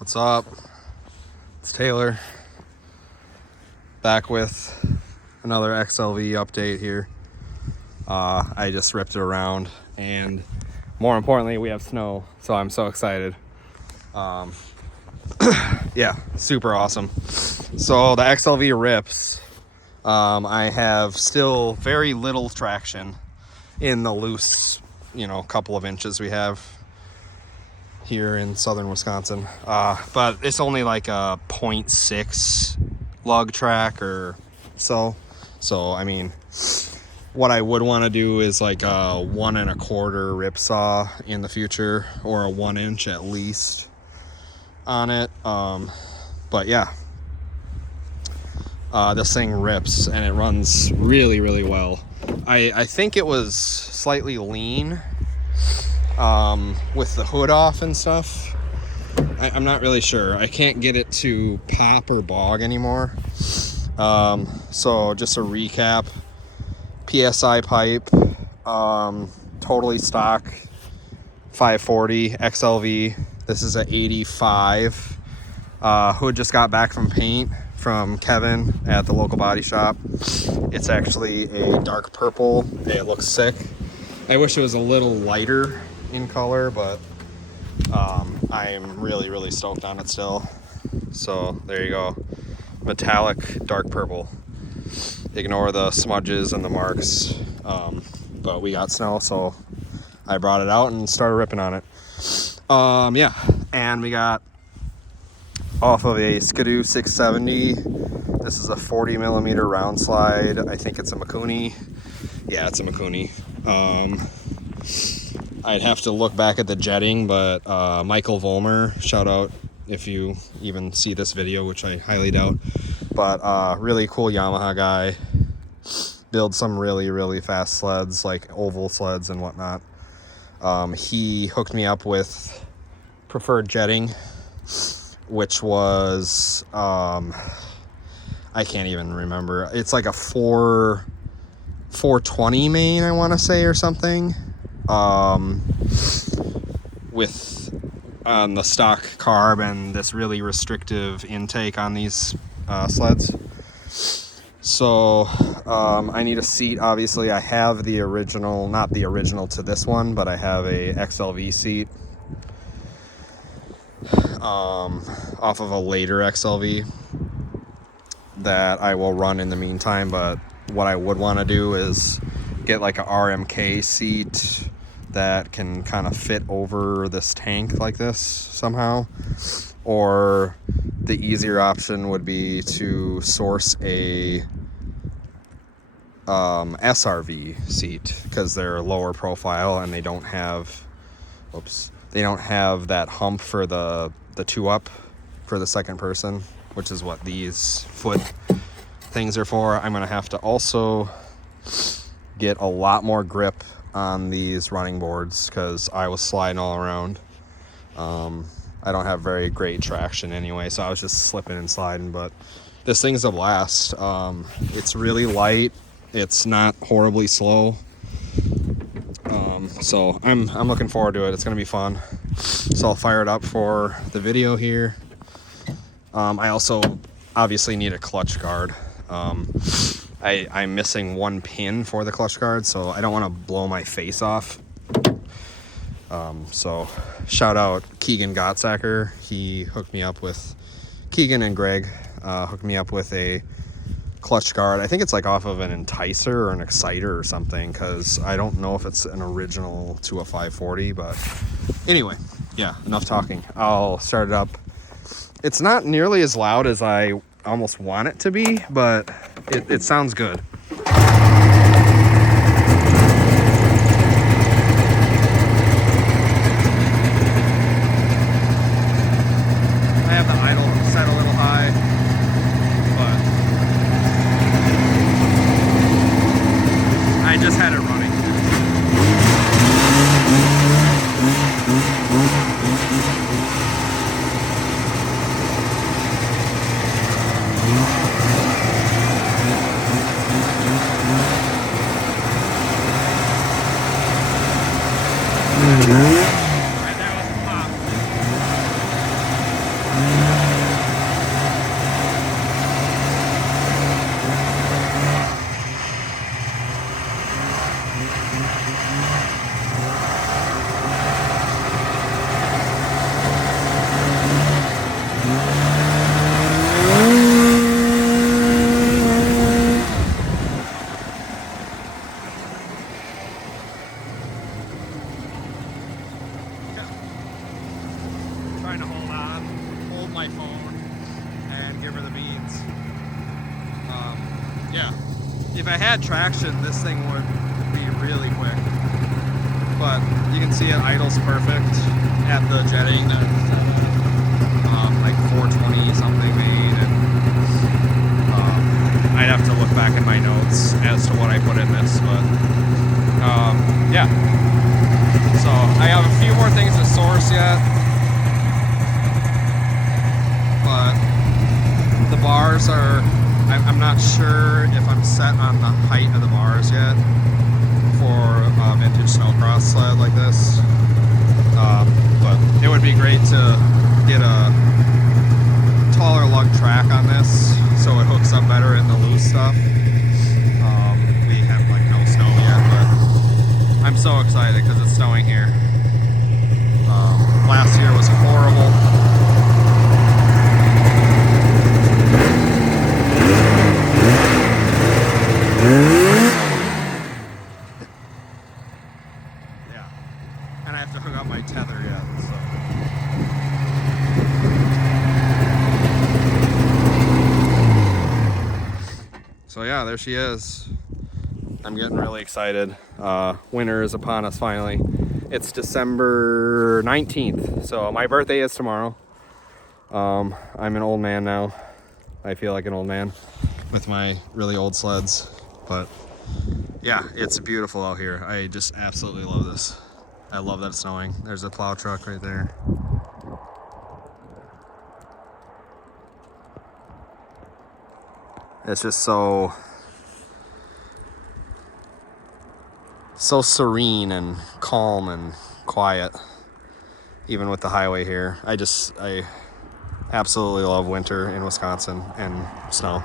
What's up? It's Taylor, back with another XLV update here. I just ripped it around, and more importantly, we have snow, so I'm so excited. Yeah, super awesome. So the XLV rips. I have still very little traction in the loose, couple of inches we have here in southern Wisconsin, but it's only like a 0.6 lug track or so. I mean, what I would want to do is like a 1 1/4 rip saw in the future, or a 1 inch at least on it. But yeah, this thing rips and it runs really, really well. I think it was slightly lean with the hood off and stuff. I'm not really sure. I can't get it to pop or bog anymore. So just a recap: PSI pipe, totally stock 540 XLV. This is a 85. Hood just got back from paint from Kevin at the local body shop. It's actually a dark purple. It looks sick. I wish it was a little lighter in color, but I'm really, really stoked on it still. So there you go, metallic dark purple. Ignore the smudges and the marks, but we got snow, so I brought it out and started ripping on it. Yeah, and we got off of a Skidoo 670. This is a 40 millimeter round slide. I think it's a Mikuni. Yeah, it's a Mikuni. I'd have to look back at the jetting, but Michael Volmer, shout out if you even see this video, which I highly doubt. But really cool Yamaha guy. Builds some really, really fast sleds, like oval sleds and whatnot. He hooked me up with preferred jetting, which was, I can't even remember. It's like a 420 main, I want to say, or something. With the stock carb and this really restrictive intake on these sleds. So I need a seat. Obviously, I have the original, not the original to this one, but I have a XLV seat off of a later XLV that I will run in the meantime. But what I would want to do is get like a RMK seat that can kind of fit over this tank like this somehow. Or the easier option would be to source a SRV seat, because they're lower profile and they don't have that hump for the two up for the second person, which is what these foot things are for. I'm gonna have to also get a lot more grip on these running boards, because I was sliding all around. I don't have very great traction anyway, so I was just slipping and sliding, but this thing's a blast. It's really light. It's not horribly slow. So I'm looking forward to it. It's gonna be fun. So I'll fire it up for the video here. I also obviously need a clutch guard. I'm missing one pin for the clutch guard, so I don't want to blow my face off. So shout out Keegan Gottsacker. He hooked me up with, Keegan and Greg hooked me up with a clutch guard. I think it's like off of an Enticer or an Exciter or something, because I don't know if it's an original to a 540. But anyway, yeah, enough talking. I'll start it up. It's not nearly as loud as I almost want it to be, but it sounds good. I have the idle set a little high, but I just had it running. trying to hold my phone and give her the beans. Yeah, if I had traction, this thing would be really quick. But you can see it idles perfect at the jetting that like 420 something made, and I'd have to look back in my notes as to what I put in this, but yeah. So I have a few more things to source yet, but the bars are, I'm not sure if I'm set on the height of the bars yet for a vintage snowcross sled like this, but it would be great to get a taller lug track on this so it hooks up better in the loose stuff. We have like no snow yet, but I'm so excited because it's snowing here. Last year was horrible. Yeah, and I have to hook up my tether yet, so yeah, there she is. I'm getting really excited. Winter is upon us finally. It's December 19th, so my birthday is tomorrow. I'm an old man now. I feel like an old man with my really old sleds, but yeah, it's beautiful out here. I just absolutely love this. I love that it's snowing. There's a plow truck right there. It's just so serene and calm and quiet, even with the highway here. I absolutely love winter in Wisconsin and snow.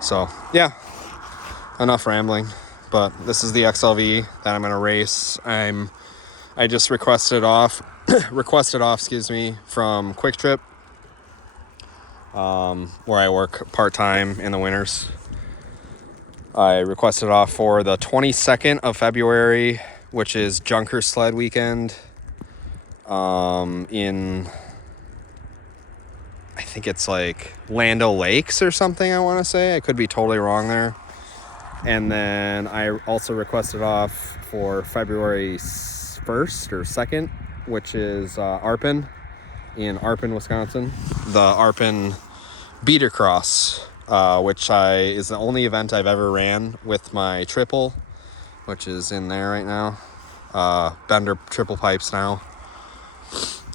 So yeah, enough rambling, but this is the XLV that I'm gonna race. I just requested off, excuse me, from Quick Trip, where I work part-time in the winters. I requested off for the 22nd of February, which is Junker Sled Weekend, in, I think it's like Land O'Lakes or something, I want to say. I could be totally wrong there. And then I also requested off for February 1st or 2nd, which is Arpin, in Arpin, Wisconsin. The Arpin Beater Cross, which is the only event I've ever ran with my triple, which is in there right now. Bender triple pipes now.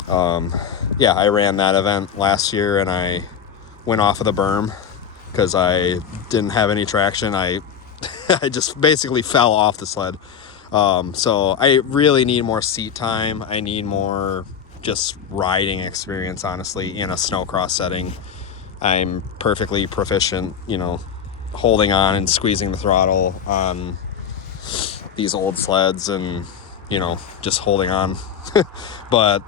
Yeah, I ran that event last year and I went off of the berm because I didn't have any traction. I just basically fell off the sled. So I really need more seat time. I need more just riding experience, honestly, in a snowcross setting. I'm perfectly proficient, holding on and squeezing the throttle on these old sleds and, just holding on. But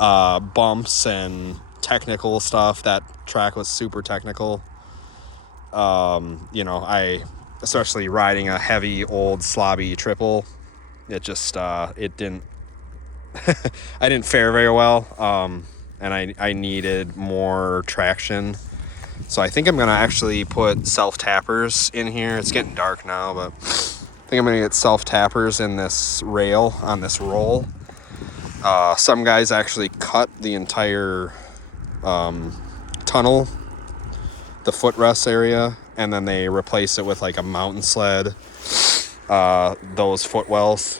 bumps and technical stuff, that track was super technical. I, especially riding a heavy old slobby triple, it just, it didn't, I didn't fare very well. And I needed more traction. So I think I'm going to actually put self-tappers in here. It's getting dark now, but I think I'm going to get self-tappers in this rail, on this roll. Some guys actually cut the entire tunnel, the footrest area, and then they replace it with like a mountain sled, those footwells.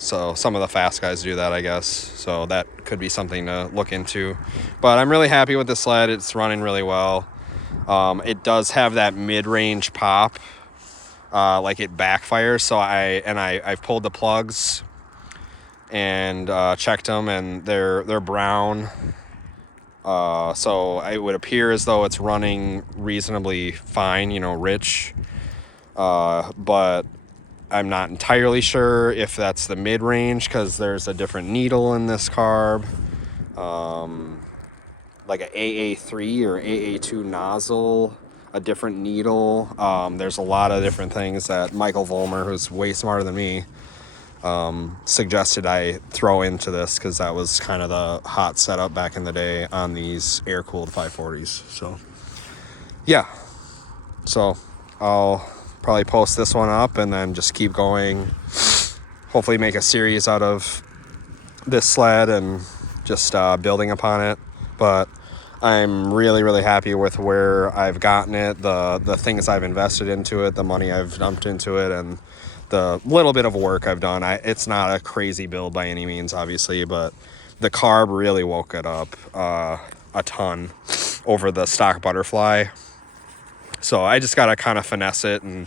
So some of the fast guys do that, I guess. So that could be something to look into. But I'm really happy with the sled. It's running really well. It does have that mid-range pop, like it backfires. So I've pulled the plugs and checked them, and they're brown. So it would appear as though it's running reasonably fine, rich. But I'm not entirely sure if that's the mid-range because there's a different needle in this carb, like a AA3 or AA2 nozzle, a different needle. There's a lot of different things that Michael Vollmer, who's way smarter than me, suggested I throw into this because that was kind of the hot setup back in the day on these air-cooled 540s. So yeah, so I'll probably post this one up and then just keep going, hopefully make a series out of this sled and just building upon it. But I'm really happy with where I've gotten it, the things I've invested into it, the money I've dumped into it, and the little bit of work I've done. It's not a crazy build by any means, obviously, but the carb really woke it up a ton over the stock butterfly. So I just got to kind of finesse it and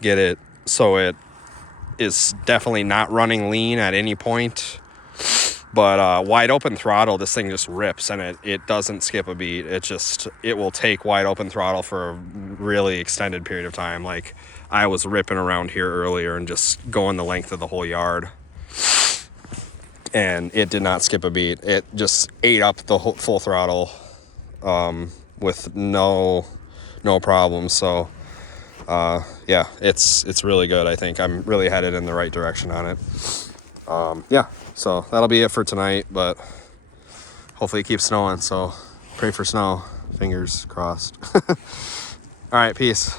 get it so it is definitely not running lean at any point. But wide open throttle, this thing just rips, and it doesn't skip a beat. It will take wide open throttle for a really extended period of time. Like I was ripping around here earlier and just going the length of the whole yard, and it did not skip a beat. It just ate up the whole full throttle with no problems. So yeah, it's really good. I think I'm really headed in the right direction on it. Yeah, so that'll be it for tonight, but hopefully it keeps snowing, so pray for snow. Fingers crossed. All right, peace.